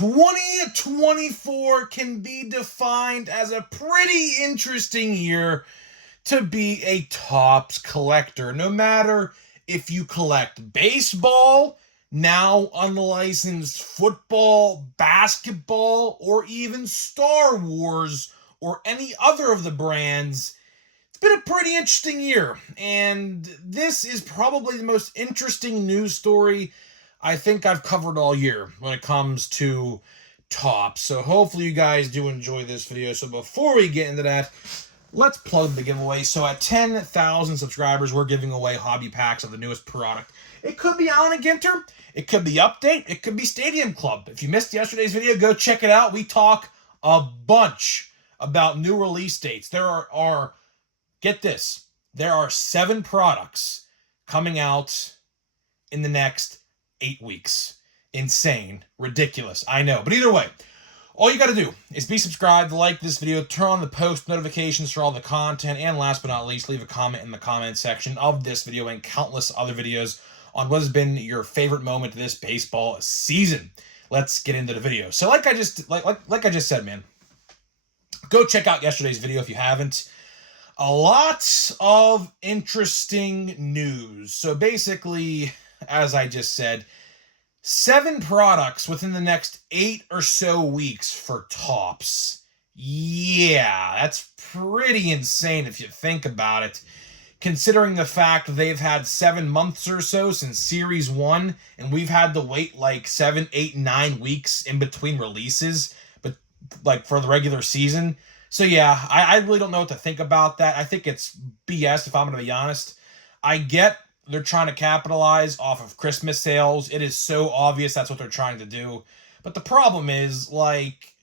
2024 can be defined as a pretty interesting year to be a Topps collector. No matter if you collect baseball, now unlicensed football, basketball, or even Star Wars, or any other of the brands, it's been a pretty interesting year. And this is probably the most interesting news story I think I've covered all year when it comes to Topps. So hopefully you guys do enjoy this video. So before we get into that, let's plug the giveaway. So at 10,000 subscribers, we're giving away hobby packs of the newest product. It could be Allen & Ginter, it could be Update, it could be Stadium Club. If you missed yesterday's video, go check it out. We talk a bunch about new release dates. There are get this, there are 7 products coming out in the next 8 weeks. Insane. Ridiculous. I know. But either way, all you got to do is be subscribed, like this video, turn on the post notifications for all the content, and last but not least, leave a comment in the comment section of this video and countless other videos on what has been your favorite moment this baseball season. Let's get into the video. So like I just said, man, go check out yesterday's video if you haven't. A lot of interesting news. So basically, as I just said, 7 products within the next 8 or so weeks for Topps. Yeah, that's pretty insane if you think about it, considering the fact they've had 7 months or so since Series 1, and we've had to wait like 7, 8, 9 weeks in between releases, but like for the regular season. So yeah, I really don't know what to think about that. I think it's BS, if I'm going to be honest. I get they're trying to capitalize off of Christmas sales. It is so obvious that's what they're trying to do. But the problem is, like,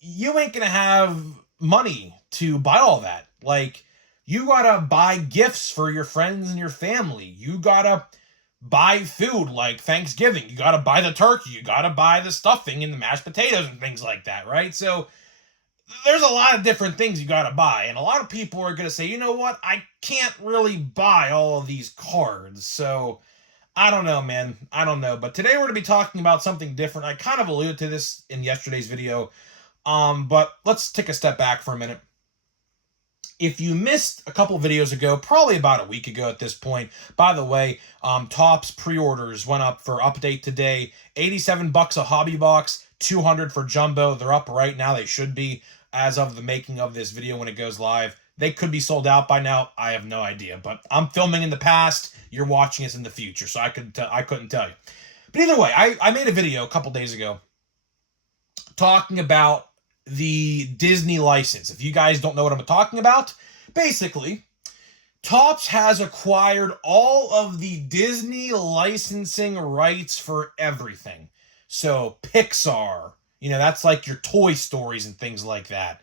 you ain't going to have money to buy all that. Like, you got to buy gifts for your friends and your family. You got to buy food like Thanksgiving. You got to buy the turkey. You got to buy the stuffing and the mashed potatoes and things like that, right? So there's a lot of different things you got to buy, and a lot of people are going to say, you know what, I can't really buy all of these cards. So I don't know, man. I don't know. But today we're going to be talking about something different. I kind of alluded to this in yesterday's video, but let's take a step back for a minute. If you missed a couple videos ago, probably about a week ago at this point, by the way, Topps pre-orders went up for Update today. $87 a hobby box, $200 for jumbo. They're up right now. They should be as of the making of this video when it goes live. They could be sold out by now. I have no idea, but I'm filming in the past. You're watching us in the future, so I couldn't tell you. But either way, I made a video a couple days ago talking about the Disney license. If you guys don't know what I'm talking about, basically, Topps has acquired all of the Disney licensing rights for everything. So Pixar, that's like your Toy Stories and things like that.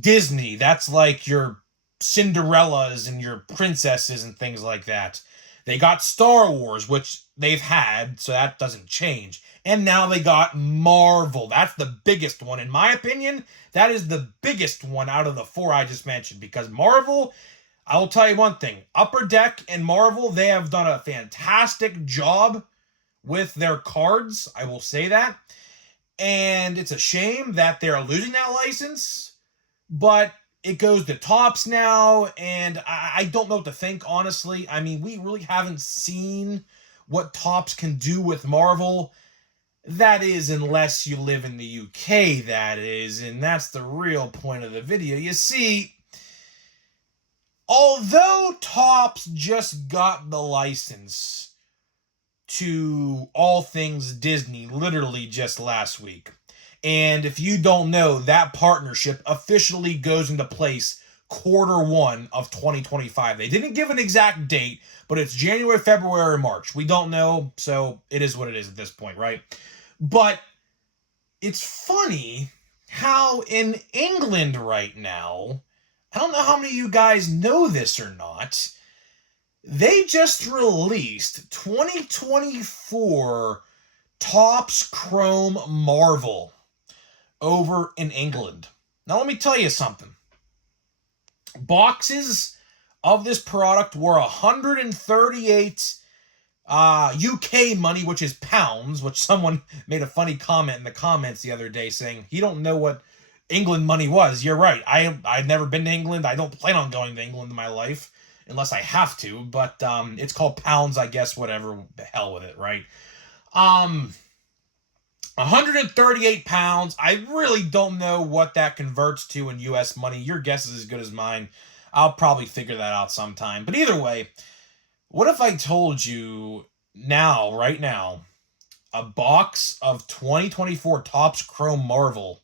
Disney, that's like your Cinderellas and your princesses and things like that. They got Star Wars, which they've had, so that doesn't change. And now they got Marvel. That's the biggest one. In my opinion, that is the biggest one out of the 4 I just mentioned. Because Marvel, I will tell you one thing. Upper Deck and Marvel, they have done a fantastic job with their cards. I will say that. And it's a shame that they're losing that license. But it goes to Topps now, and I don't know what to think, honestly. I mean, we really haven't seen what Topps can do with Marvel. That is, unless you live in the UK, that is, and that's the real point of the video. You see, although Topps just got the license to all things Disney literally just last week, and if you don't know, that partnership officially goes into place Q1 of 2025. They didn't give an exact date, but it's January, February, or March. We don't know, so it is what it is at this point, right? But it's funny how in England right now, I don't know how many of you guys know this or not, they just released 2024 Topps Chrome Marvel over in England. Now let me tell you something. Boxes of this product were $138 UK money, which is pounds, which someone made a funny comment in the comments the other day saying he don't know what England money was. You're right. I've never been to England. I don't plan on going to England in my life unless I have to, but it's called pounds, I guess, whatever. The hell with it, right? 138 pounds. I really don't know what that converts to in US money. Your guess is as good as mine. I'll probably figure that out sometime. But either way, what if I told you now, right now, a box of 2024 Topps Chrome Marvel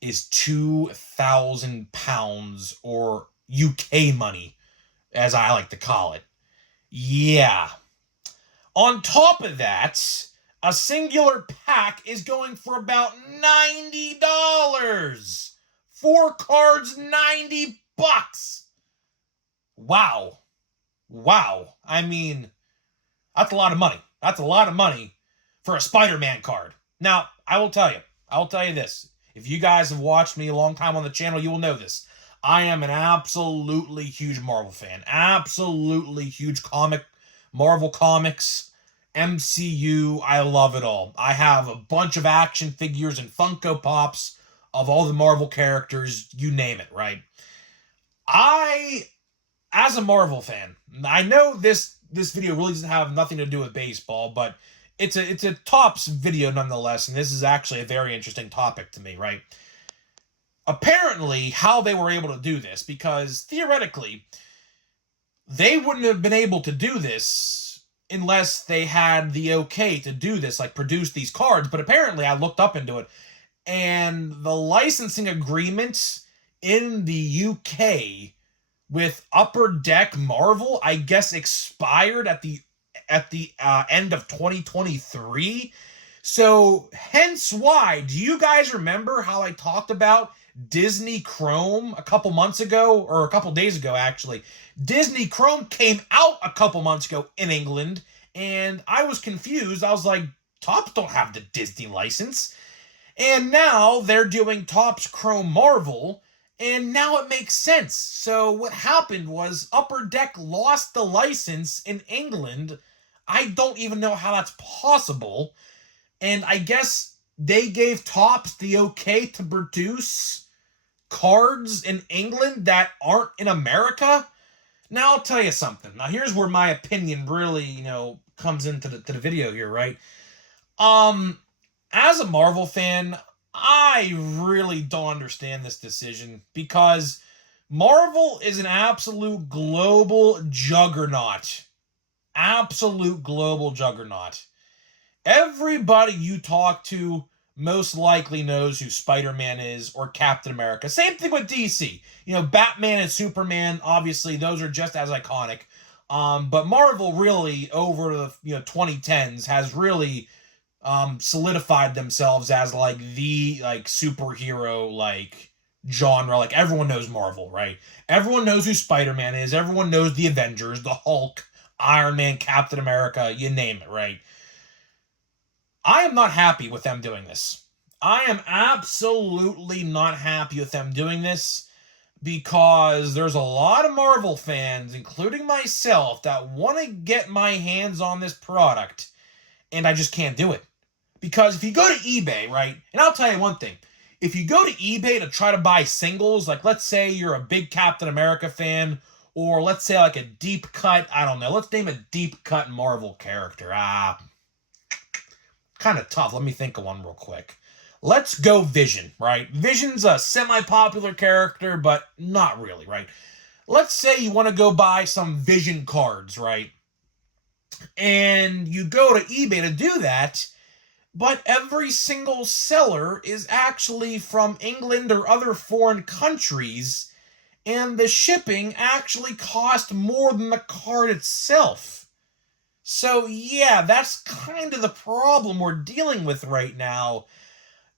is 2,000 pounds, or UK money, as I like to call it? Yeah. On top of that, a singular pack is going for about $90. 4 cards, $90. Wow. Wow. I mean, that's a lot of money. That's a lot of money for a Spider-Man card. Now, I will tell you this. If you guys have watched me a long time on the channel, you will know this. I am an absolutely huge Marvel fan. Absolutely huge Marvel Comics, MCU. I love it all. I have a bunch of action figures and Funko Pops of all the Marvel characters, you name it, right? As a Marvel fan, I know this video really doesn't have nothing to do with baseball, but it's a Topps video nonetheless, and this is actually a very interesting topic to me, right? Apparently, how they were able to do this, because theoretically, they wouldn't have been able to do this unless they had the okay to do this, like produce these cards, but apparently I looked up into it, and the licensing agreement in the UK with Upper Deck Marvel, I guess, expired at the end of 2023. So hence why, do you guys remember how I talked about Disney Chrome a couple months ago, or a couple days ago actually? Disney Chrome came out a couple months ago in England, and I was confused. I was like, Topps don't have the Disney license. And now they're doing Topps Chrome Marvel, and now it makes sense. So what happened was Upper Deck lost the license in England. I don't even know how that's possible. And I guess they gave Topps the okay to produce cards in England that aren't in America. Now I'll tell you something. Now here's where my opinion really, comes into the video here, right? As a Marvel fan, I really don't understand this decision, because Marvel is an absolute global juggernaut. Absolute global juggernaut. Everybody you talk to most likely knows who Spider-Man is, or Captain America. Same thing with DC. Batman and Superman, obviously, those are just as iconic. But Marvel really, over the 2010s, has really solidified themselves as the superhero genre. Everyone knows Marvel, right? Everyone knows who Spider-Man is. Everyone knows the Avengers, the Hulk, Iron Man, Captain America, you name it, right? I am not happy with them doing this. I am absolutely not happy with them doing this, because there's a lot of Marvel fans, including myself, that want to get my hands on this product, and I just can't do it. Because if you go to eBay, right, and I'll tell you one thing, if you go to eBay to try to buy singles, let's say you're a big Captain America fan, or let's say a deep cut, I don't know, let's name a deep cut Marvel character. Kind of tough. Let me think of one real quick. Let's go Vision, right? Vision's a semi-popular character, but not really, right? Let's say you want to go buy some Vision cards, right? And you go to eBay to do that, but every single seller is actually from England or other foreign countries, and the shipping actually costs more than the card itself. So yeah, that's kind of the problem we're dealing with right now.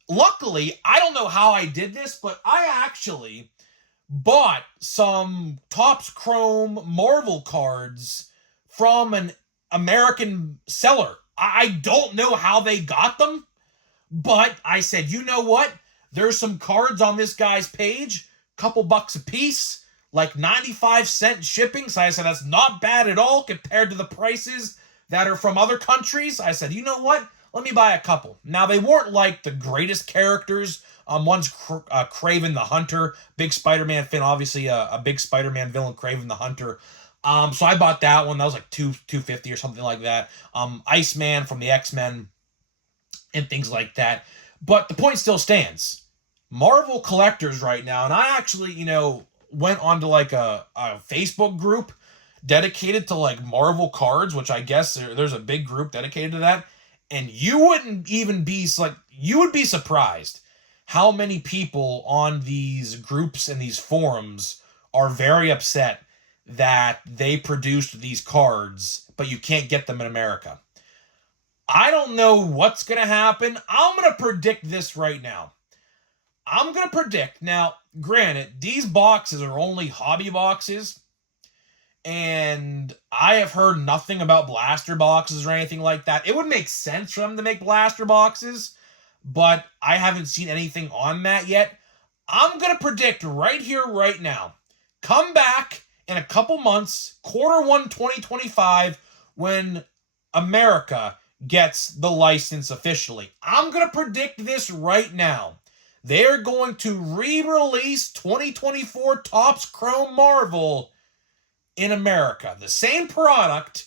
Luckily, I don't know how I did this, but I actually bought some Topps Chrome Marvel cards from an American seller. I don't know how they got them, but I said, you know what? There's some cards on this guy's page, couple bucks a piece, 95-cent shipping. So I said, that's not bad at all compared to the prices that are from other countries, I said, you know what? Let me buy a couple. Now, they weren't like the greatest characters. One's Kraven the Hunter, big Spider-Man fan, obviously a big Spider-Man villain, Kraven the Hunter. So I bought that one. That was like $250 or something like that. Iceman from the X-Men and things like that. But the point still stands. Marvel collectors right now, and I actually, went onto like a Facebook group dedicated to like Marvel cards, which I guess there's a big group dedicated to that. And you wouldn't even be like, you would be surprised how many people on these groups and these forums are very upset that they produced these cards, but you can't get them in America. I don't know what's going to happen. I'm going to predict this right now. I'm going to predict. Now, granted, these boxes are only hobby boxes, and I have heard nothing about blaster boxes or anything like that. It would make sense for them to make blaster boxes, but I haven't seen anything on that yet. I'm going to predict right here, right now. Come back in a couple months, Q1 2025, when America gets the license officially. I'm going to predict this right now. They're going to re-release 2024 Topps Chrome Marvel in America. The same product,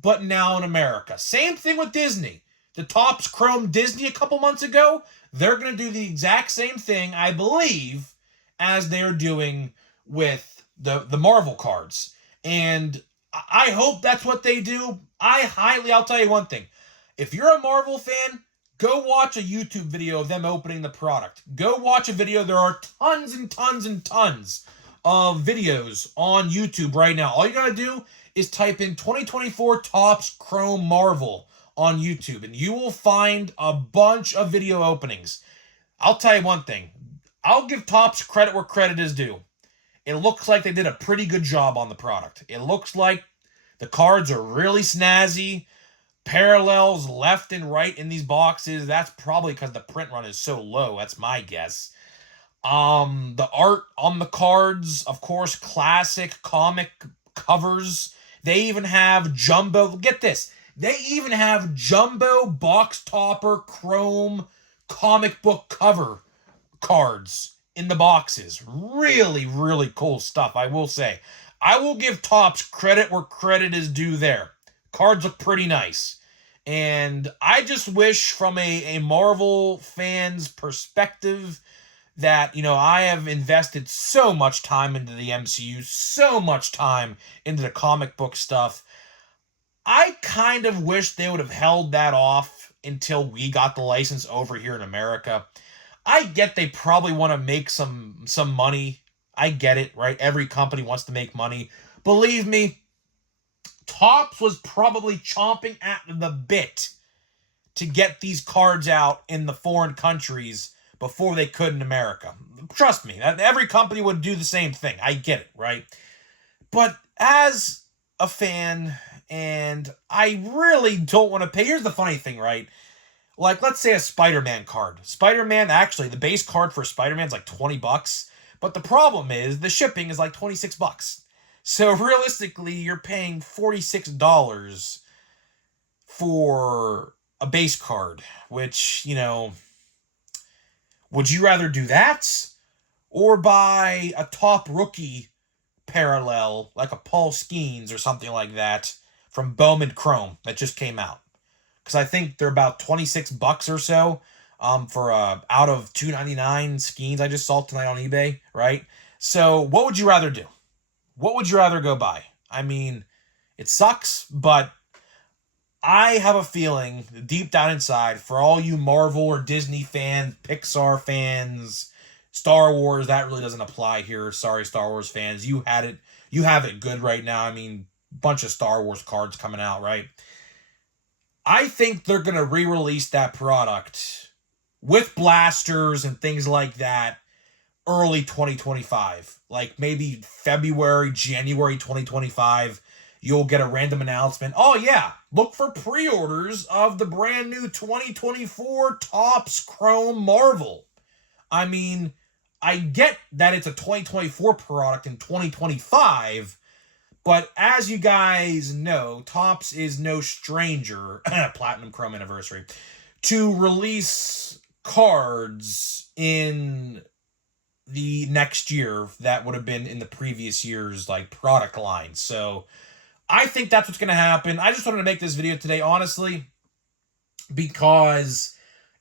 but now in America. Same thing with Disney. The Topps Chrome Disney a couple months ago, they're going to do the exact same thing, I believe, as they're doing with the Marvel cards. And I hope that's what they do. I'll tell you one thing. If you're a Marvel fan, go watch a YouTube video of them opening the product. Go watch a video. There are tons and tons and tons of videos on YouTube right now. All you gotta do is type in 2024 Topps Chrome Marvel on YouTube, and you will find a bunch of video openings. I'll tell you one thing. I'll give Topps credit where credit is due. It looks like they did a pretty good job on the product. It looks like the cards are really snazzy. Parallels left and right in these boxes. That's probably because the print run is so low. That's my guess. The art on the cards, of course, classic comic covers. They even have jumbo, get this, they even have jumbo box topper chrome comic book cover cards in the boxes. Really, really cool stuff, I will say. I will give Topps credit where credit is due there. Cards look pretty nice. And I just wish from a Marvel fan's perspective that, I have invested so much time into the MCU, so much time into the comic book stuff. I kind of wish they would have held that off until we got the license over here in America. I get they probably want to make some money. I get it, right? Every company wants to make money. Believe me, Topps was probably chomping at the bit to get these cards out in the foreign countries before they could in America. Trust me, every company would do the same thing. I get it, right? But as a fan, and I really don't want to pay. Here's the funny thing, right? Like, let's say a Spider-Man card. Spider-Man, actually, the base card for Spider-Man is like $20. But the problem is the shipping is like $26. So realistically, you're paying $46 for a base card, which, would you rather do that or buy a top rookie parallel, like a Paul Skeens or something like that, from Bowman Chrome that just came out? Because I think they're about $26 or so for out of $2.99 Skeens I just saw tonight on eBay, right? So what would you rather do? What would you rather go buy? I mean, it sucks, but I have a feeling deep down inside, for all you Marvel or Disney fans, Pixar fans, Star Wars, that really doesn't apply here. Sorry, Star Wars fans. You have it good right now. I mean, bunch of Star Wars cards coming out, right? I think they're going to re-release that product with blasters and things like that early 2025, like maybe February, January 2025, you'll get a random announcement. Oh yeah, look for pre-orders of the brand new 2024 Topps Chrome Marvel. I mean, I get that it's a 2024 product in 2025, But as you guys know, Topps is no stranger, Platinum Chrome Anniversary, to release cards in the next year that would have been in the previous year's like product line. So I think that's what's going to happen. I just wanted to make this video today, honestly, because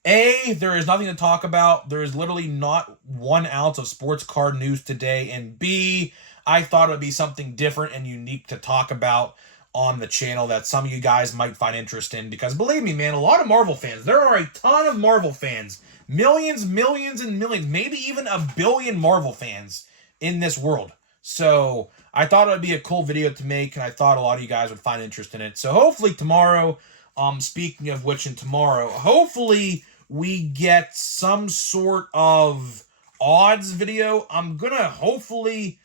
A, there is nothing to talk about. There is literally not 1 ounce of sports card news today. And B, I thought it would be something different and unique to talk about on the channel that some of you guys might find interest in. Because believe me, man, a lot of Marvel fans, there are a ton of Marvel fans. Millions, millions, and millions, maybe even a billion Marvel fans in this world. So I thought it would be a cool video to make, and I thought a lot of you guys would find interest in it. So hopefully tomorrow, speaking of which, and tomorrow, hopefully we get some sort of odds video. I'm gonna hopefully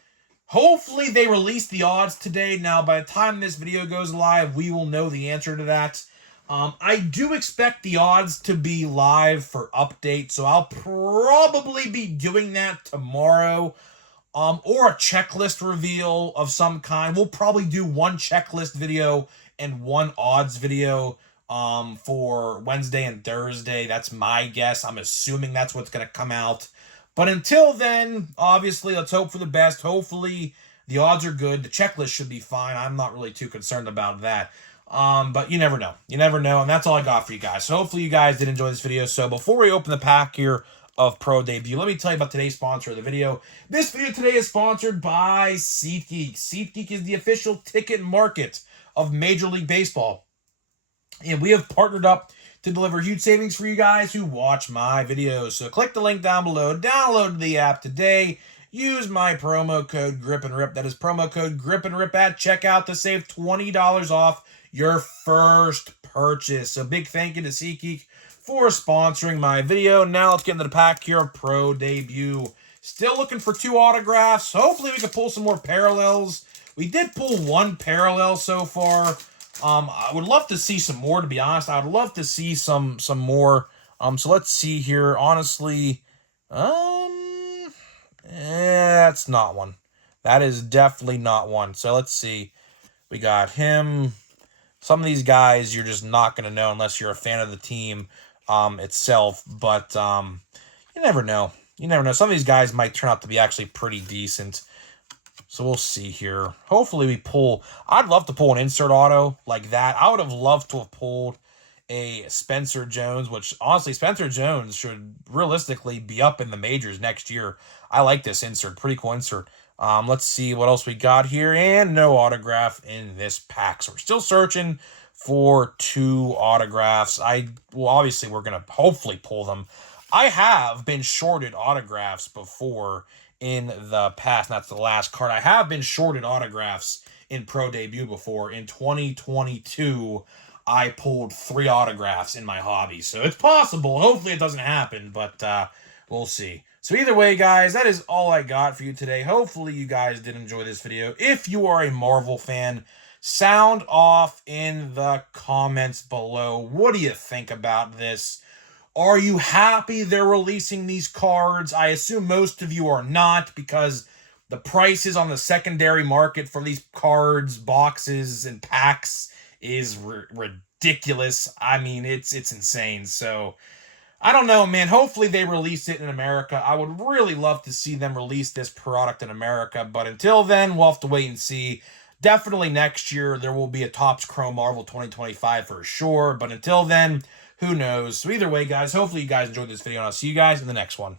they release the odds today. Now, by the time this video goes live, we will know the answer to that. I do expect the odds to be live for update, so I'll probably be doing that tomorrow. Or a checklist reveal of some kind. We'll probably do 1 checklist video and 1 odds video for Wednesday and Thursday. That's my guess. I'm assuming that's what's going to come out. But until then, obviously, let's hope for the best. Hopefully, the odds are good. The checklist should be fine. I'm not really too concerned about that. But you never know. You never know, and that's all I got for you guys. So hopefully you guys did enjoy this video. So before we open the pack here of Pro Debut, let me tell you about today's sponsor of the video. This video today is sponsored by SeatGeek. SeatGeek is the official ticket market of Major League Baseball. And we have partnered up to deliver huge savings for you guys who watch my videos. So click the link down below, download the app today, use my promo code GRIPANDRIP. That is promo code GRIPANDRIP at checkout to save $20 off your first purchase. So big thank you to SeatGeek for sponsoring my video. Now let's get into the pack here of Pro Debut. Still looking for 2 autographs. Hopefully we can pull some more parallels. We did pull 1 parallel so far. I would love to see some more, to be honest. I would love to see some more. So let's see here. Honestly, that's not one. That is definitely not one. So let's see. We got him. Some of these guys you're just not going to know unless you're a fan of the team itself. But you never know. You never know. Some of these guys might turn out to be actually pretty decent. So we'll see here. Hopefully we pull. I'd love to pull an insert auto like that. I would have loved to have pulled a Spencer Jones, which honestly, Spencer Jones should realistically be up in the majors next year. I like this insert. Pretty cool insert. Let's see what else we got here. And no autograph in this pack. So we're still searching for 2 autographs. Well, obviously, we're going to hopefully pull them. I have been shorted autographs before in the past. That's the last card. I have been shorted autographs in Pro Debut before. In 2022, I pulled 3 autographs in my hobby. So it's possible. Hopefully it doesn't happen, but we'll see. So either way, guys, that is all I got for you today. Hopefully you guys did enjoy this video. If you are a Marvel fan, sound off in the comments below. What do you think about this? Are you happy they're releasing these cards? I assume most of you are not, because the prices on the secondary market for these cards, boxes, and packs is ridiculous. I mean, it's insane. So I don't know, man. Hopefully they release it in America. I would really love to see them release this product in America. But until then, we'll have to wait and see. Definitely next year, there will be a Topps Chrome Marvel 2025 for sure. But until then, who knows? So either way, guys, hopefully you guys enjoyed this video, and I'll see you guys in the next one.